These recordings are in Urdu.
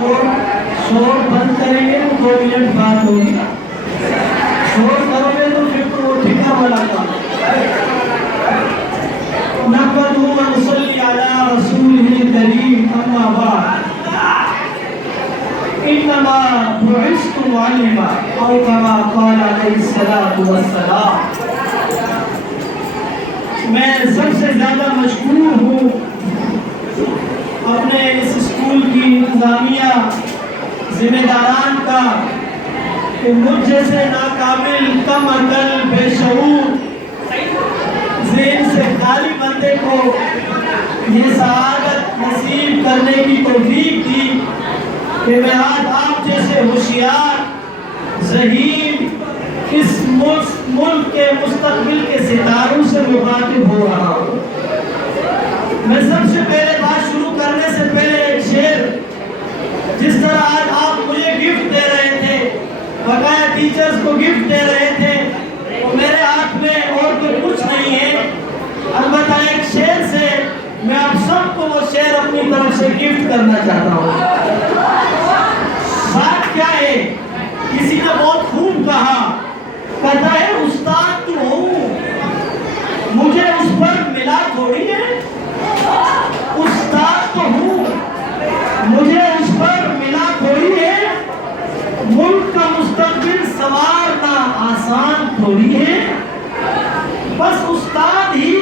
شور بند کریں گے تو 2 منٹ بعد ہوگی، شور کرو گے تو پھر تو وہ ٹھیکا والا کام۔ نحمدہ و نصلی علی رسولہ الکریم، اما بعد، انما بعثت معلما او کما قال علیہ الصلوۃ والسلام۔ میں سب سے زیادہ مشکور ہوں اپنے اس اسکول کی انتظامیہ ذمہ داران کا کہ مجھ جیسے ناقابل، کم عقل، بے شعور، ذہن سے خالی بندے کو یہ سعادت نصیب کرنے کی توفیق دی کہ میں آج آپ جیسے ہوشیار، ذہین، اس ملک کے مستقبل کے ستاروں سے مخاطب ہو رہا ہوں۔ میں سب سے پہلے بات شروع کرنے سے پہلے ایک شعر، جس طرح آج آپ مجھے گفٹ دے رہے تھے، بقایا ٹیچرز کو گفٹ دے رہے تھے، تو میرے ہاتھ میں اور تو کچھ نہیں ہے، البتہ ایک شعر سے میں آپ سب کو وہ شعر اپنی طرف سے گفٹ کرنا چاہتا ہوں۔ بات کیا ہے؟ کسی نے بہت خوب کہا، کہتا ہے استاد تو ہوں، مجھے اس پر ملا تھوڑی ہے، استاد تو ہوں، مجھے اس پر ملا تھوڑی ہے، ملک کا مستقبل سنوارنا آسان تھوڑی ہے، بس استاد ہی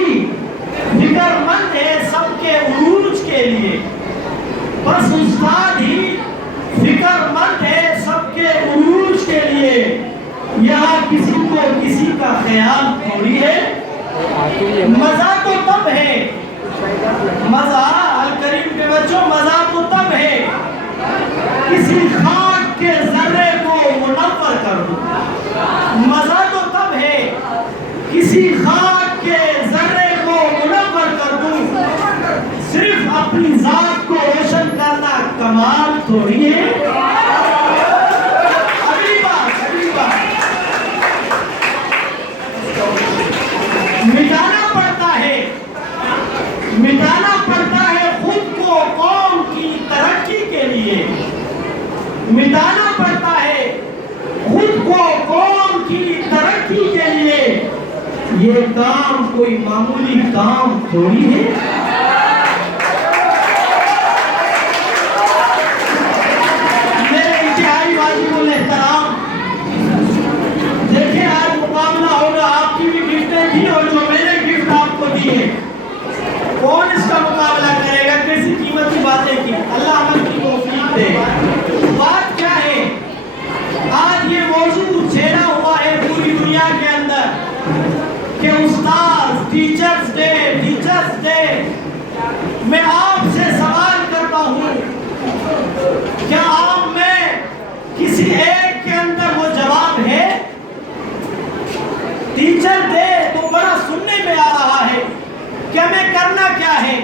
فکر مند ہے سب کے عروج کے لیے، بس استاد ہی فکر مند ہے سب کے عروج کے لیے، یہاں کسی کو کسی کا خیال تھوڑی ہے، مزہ تو تب ہے، مزہ الکریم کے بچوں، مزہ تو تب ہے کسی خاک کے ذرے کو منور کر دوں، مزہ تو تب ہے کسی خاک کے ذرے کو منور کر دوں، صرف اپنی ذات کو روشن کرنا کمال تھوڑی ہے۔ اگلی بات مٹانا پڑتا ہے خود کو قوم کی ترقی کے لیے، مٹانا پڑتا ہے خود کو قوم کی ترقی کے لیے، یہ کام کوئی معمولی کام تھوڑی ہے۔ میرے انتہائی واجب الاحترام، دیکھیں آج مقابلہ ہوگا، آپ کی بھی گفٹیں تھی اور جو میں نے گفٹ آپ کو دی ہے، کون اس کا مقابلہ کرے گا؟ کیسی قیمت کی باتیں کی، اللہ عمل کی توفیق دے۔ بات کیا ہے؟ آج یہ موضوع چھیڑا ہوا ہے پوری دنیا کے اندر کہ استاد، ٹیچرز ڈے، میں آپ سے سوال کرتا ہوں، کیا آپ میں کسی ایک کے اندر وہ جواب ہے؟ ٹیچر ڈے تو بڑا سننے میں آ رہا ہے کہ ہمیں کرنا کیا ہے،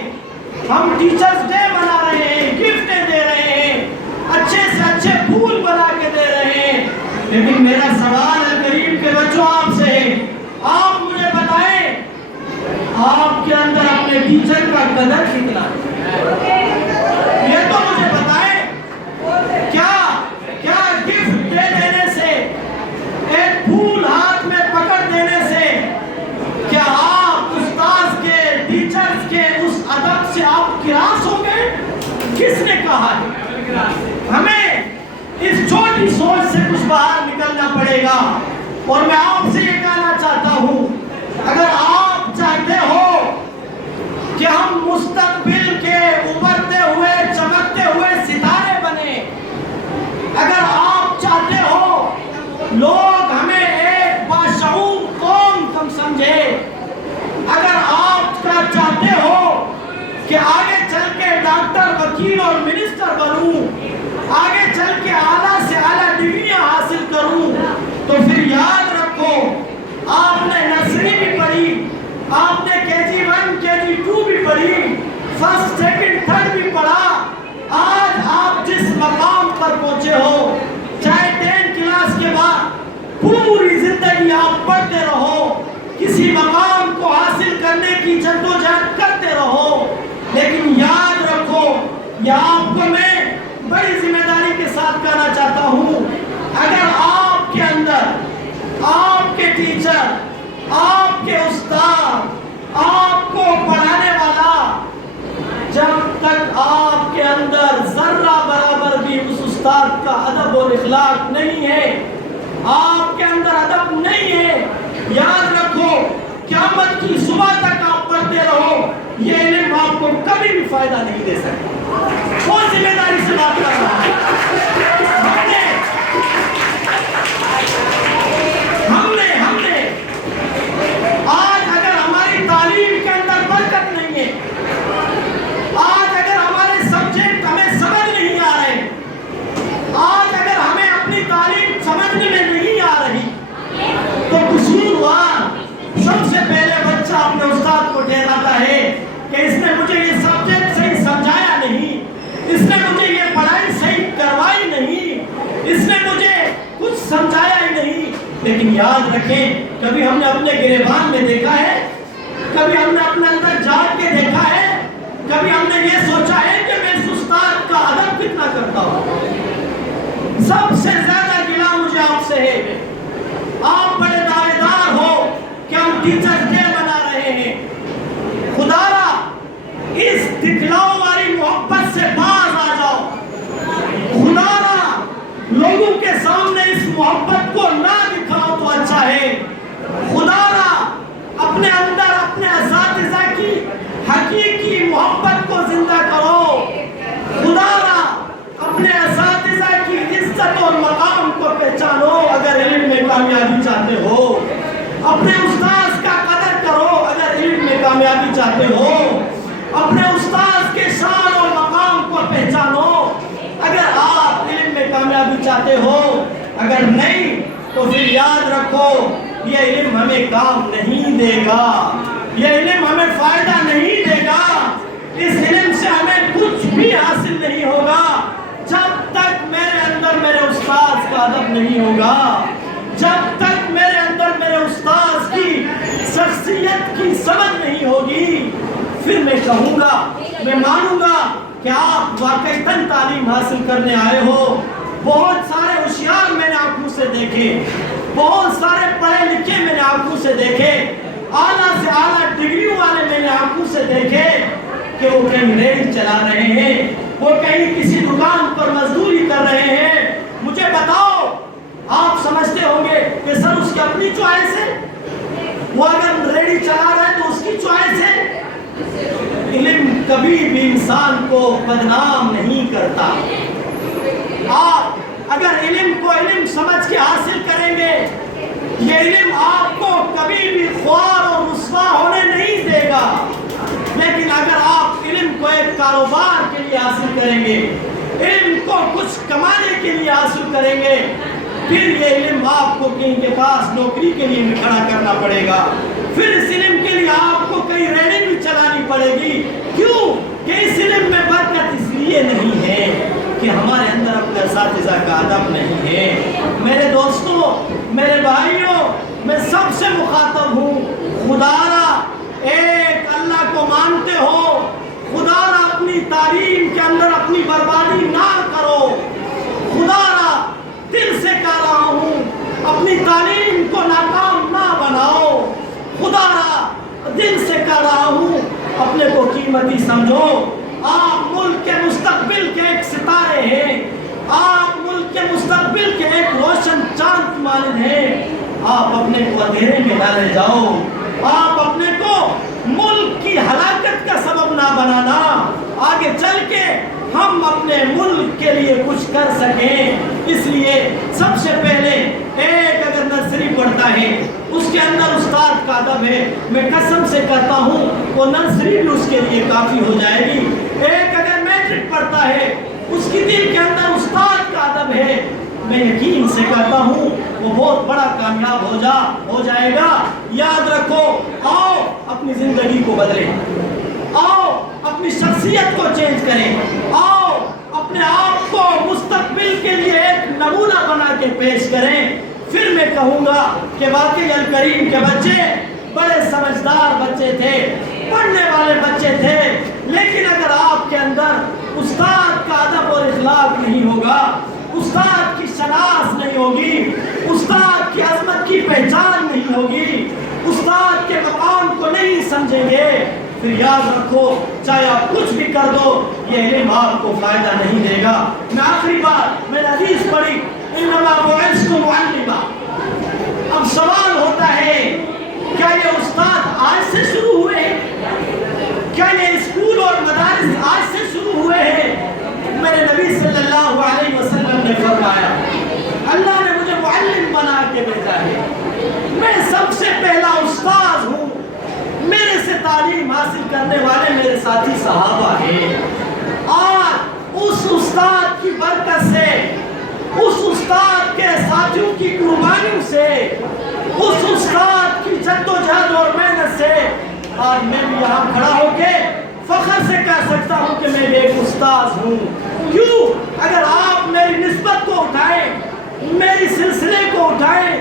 ہم ٹیچرز ڈے منا رہے ہیں، گفٹیں دے رہے ہیں، اچھے سے اچھے پھول بنا کے دے رہے ہیں، لیکن میرا سوال الکریم کے بچوں آپ سے ہے، آپ مجھے بتائیں آپ کے اندر اپنے ٹیچر کا قدر کتنا ہے؟ یہ تو مجھے بتائیں، کیا گفٹ دے دینے سے، ایک پھول ہاتھ میں پکڑ دینے سے، کیا آپ استاذ کے، ٹیچرز کے اس ادب سے آپ کراس ہو گئے؟ کس نے کہا ہے؟ ہمیں اس چھوٹی سوچ سے کچھ باہر نکلنا پڑے گا، اور میں آپ سے یہ کہنا چاہتا ہوں، اگر آپ چاہتے ہو کہ ہم مستقبل کے ابھرتے ہوئے، چمکتے ہوئے ستارے بنے، اگر آپ چاہتے ہو لوگ ہمیں ایک باشعور قوم تم سمجھے، اگر آپ کا چاہتے ہو کہ آگے چل کے ڈاکٹر، وکیل اور منسٹر بنوں، آگے چل کے اعلیٰ سے اعلیٰ ڈگریاں حاصل کروں، تو پھر یاد رکھو آپ نے نرسری بھی پڑھی، آپ نے KG1 KG2 بھی پڑھی، ذرہ برابر بھی اس استاد کا ادب اور اخلاق نہیں ہے، آپ کے اندر ادب نہیں ہے، یاد رکھو قیامت کی صبح تک آپ پڑھتے رہو، یہ علم آپ کو کبھی بھی فائدہ نہیں دے سکتا۔ کون ذمہ داری سے بات کر رہا ہے؟ ہم نے آج اگر ہماری تعلیم کے اندر برکت نہیں ہے، آج اگر ہمارے سبجیکٹ ہمیں سمجھ نہیں آ رہے، آج اگر ہمیں اپنی تعلیم سمجھنے میں نہیں آ رہی، تو قصوروار سب سے پہلے بچہ اپنے استاد کو ٹھہراتا ہے کہ اس نے مجھے یہ سبجیکٹ صحیح سمجھایا نہیں، اس نے مجھے یہ پڑھائی صحیح کروائی نہیں، اس نے مجھے کچھ سمجھایا ہی نہیں۔ لیکن یاد رکھیں، کبھی ہم نے اپنے گریبان میں دیکھا ہے، کبھی ہم نے اپنے اندر جھانک کے دیکھا ہے، کبھی ہم نے یہ سوچا ہے کہ میں اس استاد کا ادب کتنا کرتا ہوں؟ سب سے زیادہ گلہ مجھے آپ سے ہے، آپ بڑے دعوے دار ہو کہ ہم ٹیچرز ڈے منا رہے ہیں، خدا را اس دکھلاؤ والی محبت سے باز آ جاؤ، خدا را لوگوں کے سامنے اس محبت کو نہ دکھاؤ تو اچھا ہے، خدا را اپنے اندر اپنے اساتذہ کی حقیقی محبت کو زندہ کرو، خدا را اپنے اساتذہ کی عزت اور مقام کو پہچانو۔ اگر علم میں کامیابی چاہتے ہو، اپنے استاذ کا قدر کرو، اگر علم میں کامیابی چاہتے ہو، اپنے استاذ کے شان اور مقام کو پہچانو، اگر آپ علم میں کامیابی چاہتے ہو، اگر نہیں تو پھر یاد رکھو یہ علم ہمیں کام نہیں دے گا، یہ علم ہمیں فائدہ نہیں دے گا، اس علم سے ہمیں کچھ بھی حاصل نہیں ہوگا جب تک میرے اندر میرے استاذ کا ادب نہیں ہوگا، جب تک میرے اندر میرے استاذ کی شخصیت کی سمجھ نہیں ہوگی۔ پھر میں کہوں گا، میں مانوں گا کہ آپ واقعتاً تعلیم حاصل کرنے آئے ہو، بہت سارے ہوشیار میں نے آنکھوں سے دیکھے، بہت سارے پڑھے لکھے میں نے آنکھوں سے دیکھے، اعلیٰ سے اعلیٰ ڈگریوں والے میں نے آنکھوں سے دیکھے کہ وہ کہیں ریل چلا رہے ہیں، وہ کہیں کسی دکان پر مزدوری کر رہے ہیں۔ مجھے بتاؤ، آپ سمجھتے ہوں گے کہ سر اس کی اپنی چوائس ہے، وہ اگر ریڈی چلا رہا ہے تو اس کی چوائس ہے۔ علم کبھی بھی انسان کو بدنام نہیں کرتا۔ آپ اگر علم کو علم سمجھ کے حاصل کریں گے، یہ علم آپ کو کبھی بھی خوار اور رسوا ہونے نہیں دے گا، لیکن اگر آپ علم کو ایک کاروبار کے لیے حاصل کریں گے، علم کو کچھ کمانے کے لیے حاصل کریں گے، پھر یہ علم آپ کو کہیں کے پاس نوکری کے لیے بھی کھڑا کرنا پڑے گا، پھر اس علم کے لیے آپ کو کہیں ریڈی بھی چلانی پڑے گی۔ کیوں کہ اس علم میں برکت اس لیے نہیں ہے کہ ہمارے اندر اپنے اساتذہ کا ادب نہیں ہے۔ میرے دوستوں، میرے بھائیوں، میں سب سے مخاطب ہوں، خدا را ایک اللہ کو مانتے ہو، خدا را اپنی تعلیم کے اندر اپنی بربادی نہ کرو، خدا را دل سے کہہ رہا ہوں اپنی تعلیم کو ناکام نہ بناؤ، خدا را دل سے کہہ رہا ہوں اپنے کو قیمتی سمجھو۔ آپ ملک کے مستقبل کے ایک ستارے ہیں، آپ ملک کے مستقبل کے ایک روشن چاند مانند ہیں، آپ اپنے کو اندھیرے میں نہ لے جاؤ، آپ اپنے کو ملک کی ہلاکت کا سبب نہ بنانا، آگے چل کے ہم اپنے ملک کے لیے کچھ کر سکیں۔ اس لیے سب سے پہلے ایک اگر نرسری پڑھتا ہے، اس کے اندر استاد کا ادب ہے، میں قسم سے کہتا ہوں وہ نرسری بھی اس کے لیے کافی ہو جائے گی۔ ایک اگر میٹرک پڑھتا ہے، اس کی دل کے اندر استاد کا ادب ہے، میں یقین سے کہتا ہوں وہ بہت بڑا کامیاب ہو جائے گا۔ یاد رکھو، آؤ اپنی زندگی کو بدلیں، آؤ اپنی شخصیت کو چینج کریں، آؤ اپنے آپ کو مستقبل کے لیے ایک نمونہ بنا کے پیش کریں۔ پھر میں کہوں گا کہ واقعی الکریم کے بچے بڑے سمجھدار بچے تھے، پڑھنے والے بچے تھے، لیکن اگر آپ کے اندر استاد کا ادب اور اخلاق نہیں ہوگا، استاد کی شناخت نہیں ہوگی، استاد کی عظمت کی پہچان نہیں ہوگی، استاد کے مقام کو نہیں سمجھیں گے، پھر یاد رکھو چاہے آپ کچھ بھی کر دو، یہ علم آپ کو فائدہ نہیں دے گا۔ ہوتا ہے کیا یہ استاد آج سے شروع ہوئے ہیں؟ کیا یہ اسکول اور مدارس آج سے شروع ہوئے ہیں؟ میرے نبی صلی اللہ علیہ وسلم نے فرمایا اللہ نے مجھے معلم بنا کے بھیجا ہے، میں سب سے پہلا استاد ہوں، میرے سے تعلیم حاصل کرنے والے میرے ساتھی صحابہ ہیں، اور اس استاد کی برکت سے، اس استاد کے ساتھیوں کی قربانیوں سے، اس استاد کی جدوجہد اور محنت سے آج میں بھی یہاں کھڑا ہو کے فخر سے کہہ سکتا ہوں کہ میں ایک استاد ہوں۔ کیوں؟ اگر آپ میری نسبت کو اٹھائیں، میری سلسلے کو اٹھائیں،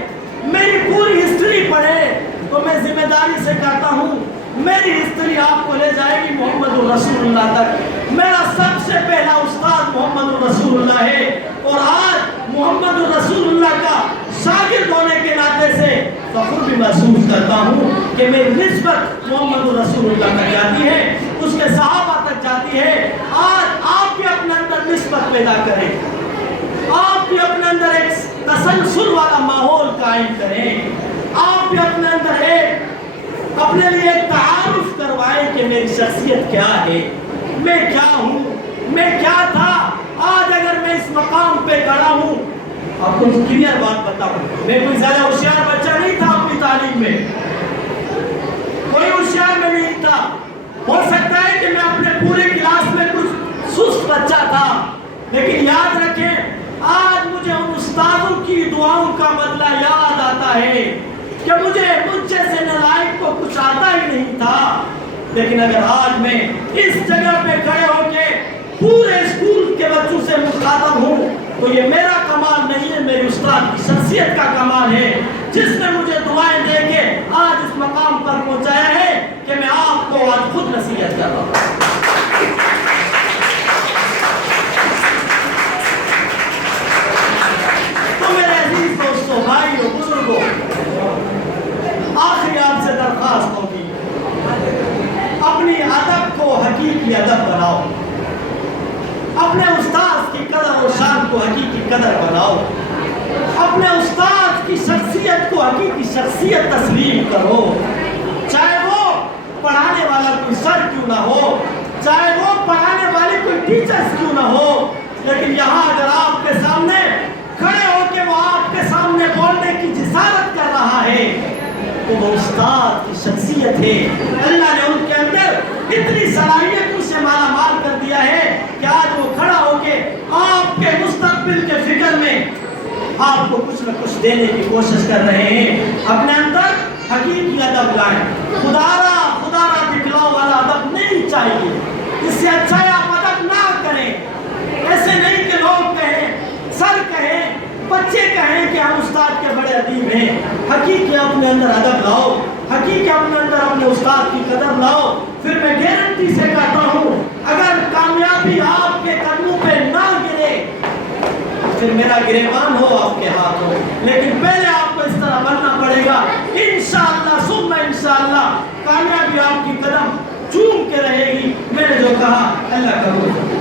میری پوری ہسٹری پڑھیں تو میں ذمہ داری سے کہتا ہوں میری ہسٹری آپ کو لے جائے گی محمد الرسول اللہ تک۔ میرا سب سے پہلا استاد محمد الرسول اللہ ہے، اور آج محمد الرسول اللہ کا شاگرد ہونے کے ناطے سے فخر بھی محسوس کرتا ہوں کہ میری نسبت محمد الرسول اللہ تک جاتی ہے، اس کے صحابہ تک جاتی ہے۔ آج آپ بھی اپنے اندر نسبت پیدا کریں، آپ بھی اپنے اندر ایک تسلسل والا ماحول قائم کریں، آپ بھی اپنے اندر اپنے لیے ایک تعارف کروائیں کہ میری شخصیت کیا ہے، میں کیا ہوں، میں کیا تھا۔ آج اگر میں اس مقام پہ کھڑا ہوں، آپ کو کلیئر بات بتاؤں، میں کوئی زیادہ ہوشیار بچہ نہیں تھا اپنی تعلیم میں، کوئی ہوشیار میں نہیں تھا، ہو سکتا ہے کہ میں اپنے پورے کلاس میں کچھ سست بچہ تھا، لیکن یاد رکھیں آج مجھے ان استادوں کی دعاؤں کا بدلہ یاد آتا ہے کہ مجھ جیسے نالائق کو کچھ آتا ہی نہیں تھا، لیکن اگر آج میں اس جگہ پہ کھڑے ہو کے پورے اسکول کے بچوں سے مخاطب ہوں تو یہ میرا کمال نہیں ہے، میری استاد کی شخصیت کا کمال ہے، جس نے مجھے دعائیں دے کے آج اس مقام پر پہنچایا ہے کہ میں آپ کو آج خود نصیحت کر رہا ہوں۔ تو میرے عزیز دوستوں، بھائیوں، بزرگوں، آخری آپ سے درخواست ہوگی اپنی ادب کو حقیقی ادب بناؤ، اپنے استاد کی قدر و شان کو حقیقی قدر بناؤ، اپنے استاد کی شخصیت کو حقیقی شخصیت تسلیم کرو، چاہے وہ پڑھانے والا کوئی سر کیوں نہ ہو، چاہے وہ پڑھانے والے کوئی ٹیچرز کیوں نہ ہو، لیکن یہاں اگر آپ کے سامنے کھڑے ہو کے وہ آپ کے سامنے بولنے کی جسارت کر رہا ہے تو وہ استاد کی شخصیت ہے۔ اللہ نے ان کے اندر اتنی صلاحیتوں سے مالا مال کر دیا ہے کہ آج وہ کھڑا ہو کے آپ کے مستقبل کے فکر میں آپ کو کچھ نہ کچھ دینے کی کوشش کر رہے ہیں۔ اپنے اندر حقیقی ادب لائیں، خدا را دکھلاؤ والا ادب نہیں چاہیے، اس سے اچھا ہے آپ ادب نہ کریں۔ ایسے نہیں کہ لوگ کہیں، سر کہیں، بچے کہیں کہ ہم استاد کے بڑے ادیب ہیں، حقیقی اپنے اندر ادب لاؤ، حقیقی اپنے اندر اپنے استاد کی قدر لاؤ۔ پھر میں گارنٹی سے کہتا ہوں اگر کامیابی آپ کے قدموں پہ نہ گرے پھر میرا گریبان ہو آپ کے ہاتھ ہو، لیکن پہلے آپ کو اس طرح بننا پڑے گا۔ انشاءاللہ ثم انشاءاللہ کامیابی آپ کی قدم چوم کے رہے گی۔ میں نے جو کہا اللہ قبول